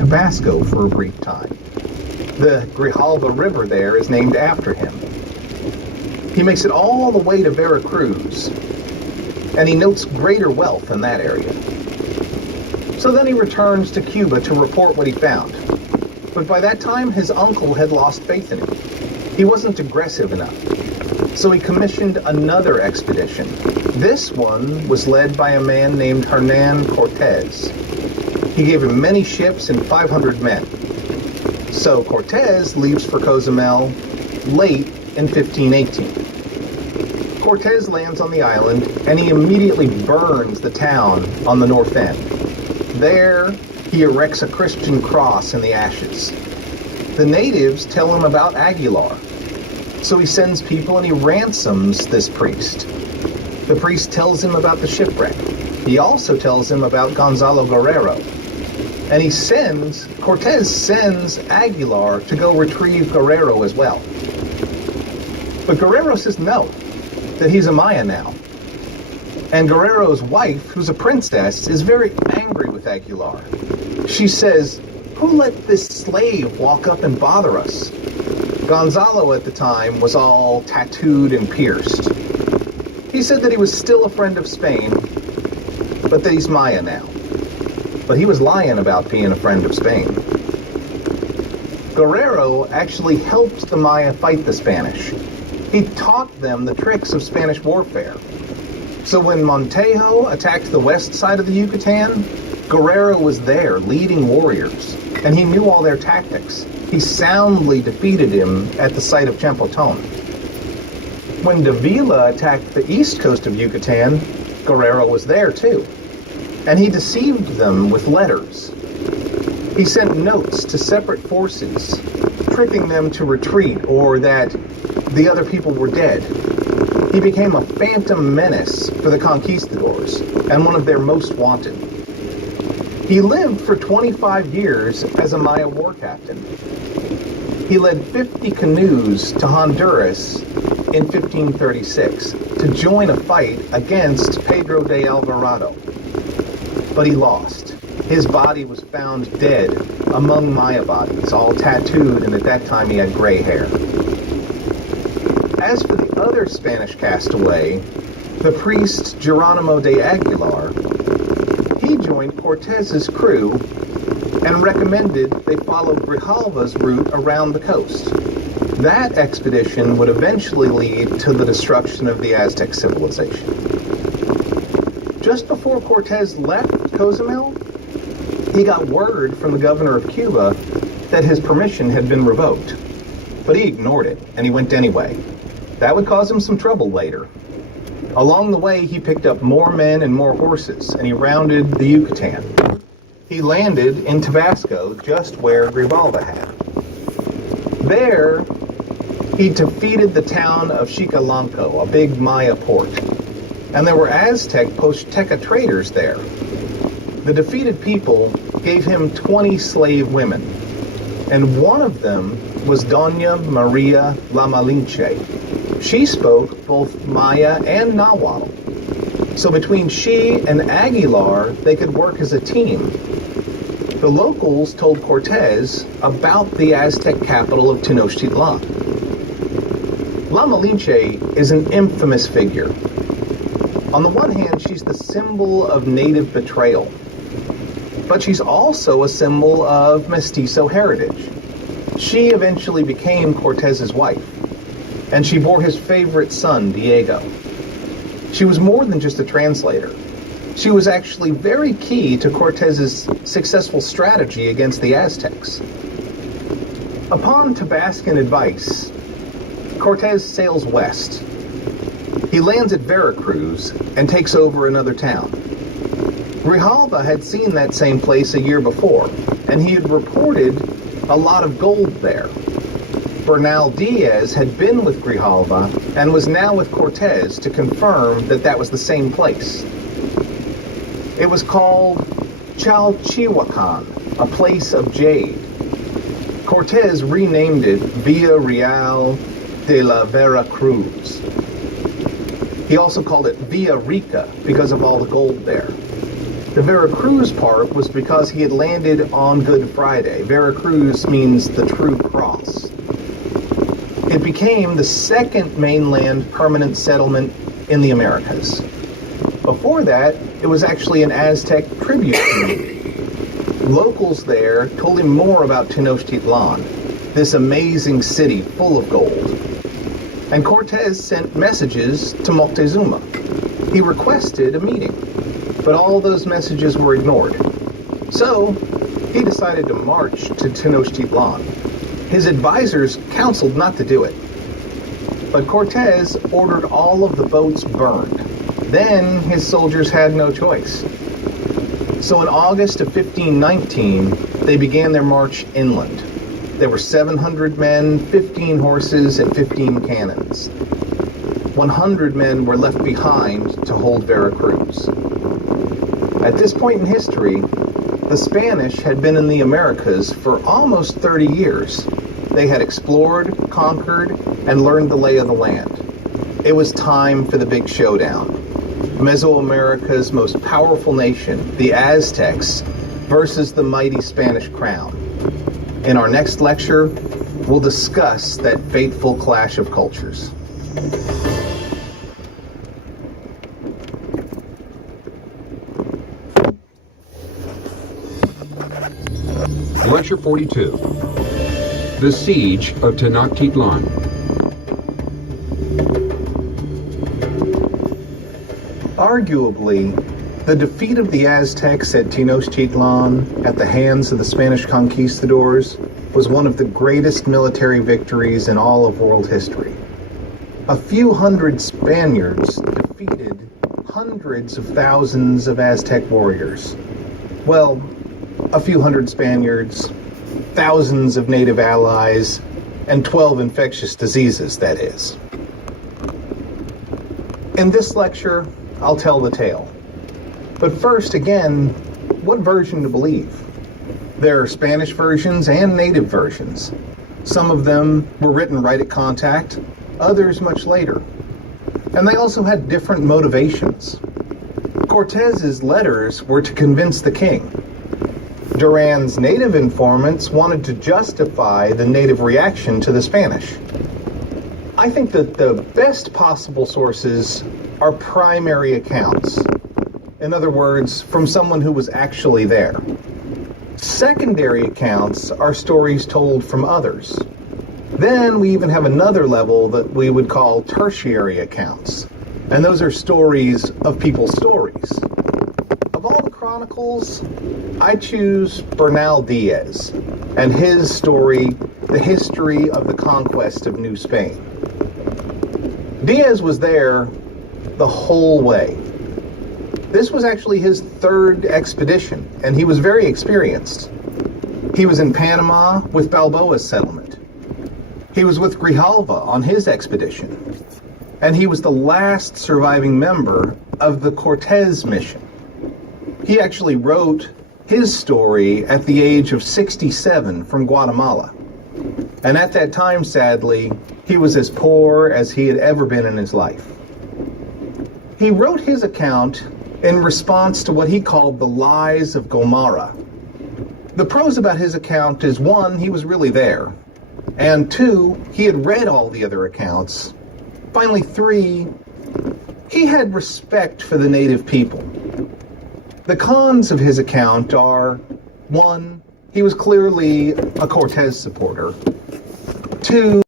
Tabasco for a brief time. The Grijalva River there is named after him. He makes it all the way to Veracruz, and he notes greater wealth in that area. So then he returns to Cuba to report what he found. But by that time, his uncle had lost faith in him. He wasn't aggressive enough. So he commissioned another expedition. This one was led by a man named Hernan Cortez. He gave him many ships and 500 men. So Cortez leaves for Cozumel late in 1518. Cortez lands on the island, and he immediately burns the town on the north end. There, he erects a Christian cross in the ashes. The natives tell him about Aguilar. So he sends people and he ransoms this priest. The priest tells him about the shipwreck. He also tells him about Gonzalo Guerrero. And Cortez sends Aguilar to go retrieve Guerrero as well. But Guerrero says no, that he's a Maya now. And Guerrero's wife, who's a princess, is very angry with Aguilar. She says, "Who let this slave walk up and bother us?" Gonzalo at the time was all tattooed and pierced. He said that he was still a friend of Spain, but that he's Maya now. But he was lying about being a friend of Spain. Guerrero actually helped the Maya fight the Spanish. He taught them the tricks of Spanish warfare. So when Montejo attacked the west side of the Yucatan, Guerrero was there leading warriors, and he knew all their tactics. He soundly defeated him at the site of Champoton. When Davila attacked the east coast of Yucatan, Guerrero was there too, and he deceived them with letters. He sent notes to separate forces, tricking them to retreat or that the other people were dead. He became a phantom menace for the conquistadors and one of their most wanted. He lived for 25 years as a Maya war captain. He led 50 canoes to Honduras in 1536 to join a fight against Pedro de Alvarado. But he lost. His body was found dead among Maya bodies, all tattooed, and at that time he had gray hair. As for the other Spanish castaway, the priest Geronimo de Aguilar, he joined Cortez's crew and recommended they follow Grijalva's route around the coast. That expedition would eventually lead to the destruction of the Aztec civilization. Just before Cortez left Cozumel, he got word from the governor of Cuba that his permission had been revoked. But he ignored it, and he went anyway. That would cause him some trouble later. Along the way, he picked up more men and more horses, and he rounded the Yucatan. He landed in Tabasco, just where Grijalva had. There, he defeated the town of Xicalanco, a big Maya port. And there were Aztec Posteca traders there. The defeated people gave him 20 slave women, and one of them was Doña Maria La Malinche. She spoke both Maya and Nahuatl. So between she and Aguilar, they could work as a team. The locals told Cortez about the Aztec capital of Tenochtitlan. La Malinche is an infamous figure. On the one hand, she's the symbol of native betrayal, but she's also a symbol of mestizo heritage. She eventually became Cortez's wife, and she bore his favorite son, Diego. She was more than just a translator. She was actually very key to Cortez's successful strategy against the Aztecs. Upon Tabascan advice, Cortez sails west. He lands at Veracruz and takes over another town. Grijalva had seen that same place a year before, and he had reported a lot of gold there. Bernal Diaz had been with Grijalva and was now with Cortez to confirm that that was the same place. It was called Chalchihuacan, a place of jade. Cortez renamed it Villa Real de la Veracruz. He also called it Villa Rica because of all the gold there. The Veracruz part was because he had landed on Good Friday. Veracruz means the true cross. It became the second mainland permanent settlement in the Americas. Before that, it was actually an Aztec tribute community. Locals there told him more about Tenochtitlan, this amazing city full of gold. And Cortez sent messages to Moctezuma. He requested a meeting, but all those messages were ignored. So, he decided to march to Tenochtitlan. His advisors counseled not to do it. But Cortez ordered all of the boats burned. Then his soldiers had no choice. So in August of 1519, they began their march inland. There were 700 men, 15 horses, and 15 cannons. 100 men were left behind to hold Veracruz. At this point in history, the Spanish had been in the Americas for almost 30 years. They had explored, conquered, and learned the lay of the land. It was time for the big showdown. Mesoamerica's most powerful nation, the Aztecs, versus the mighty Spanish crown. In our next lecture, we'll discuss that fateful clash of cultures. Lecture 42, The Siege of Tenochtitlan. Arguably, the defeat of the Aztecs at Tenochtitlan at the hands of the Spanish conquistadors was one of the greatest military victories in all of world history. A few hundred Spaniards defeated hundreds of thousands of Aztec warriors. Well, a few hundred Spaniards, thousands of native allies, and 12 infectious diseases, that is. In this lecture, I'll tell the tale. But first, again, what version to believe? There are Spanish versions and native versions. Some of them were written right at contact, others much later. And they also had different motivations. Cortez's letters were to convince the king. Duran's native informants wanted to justify the native reaction to the Spanish. I think that the best possible sources are primary accounts. In other words, from someone who was actually there. Secondary accounts are stories told from others. Then we even have another level that we would call tertiary accounts. And those are stories of people's stories. Of all the chronicles, I choose Bernal Diaz and his story, The History of the Conquest of New Spain. Diaz was there the whole way. This was actually his third expedition, and he was very experienced. He was in Panama with Balboa's settlement. He was with Grijalva on his expedition. And he was the last surviving member of the Cortez mission. He actually wrote his story at the age of 67 from Guatemala. And at that time, sadly, he was as poor as he had ever been in his life. He wrote his account in response to what he called the lies of Gomara. The pros about his account is, one, he was really there, and two, he had read all the other accounts. Finally, three, he had respect for the native people. The cons of his account are, one, he was clearly a Cortez supporter. Two,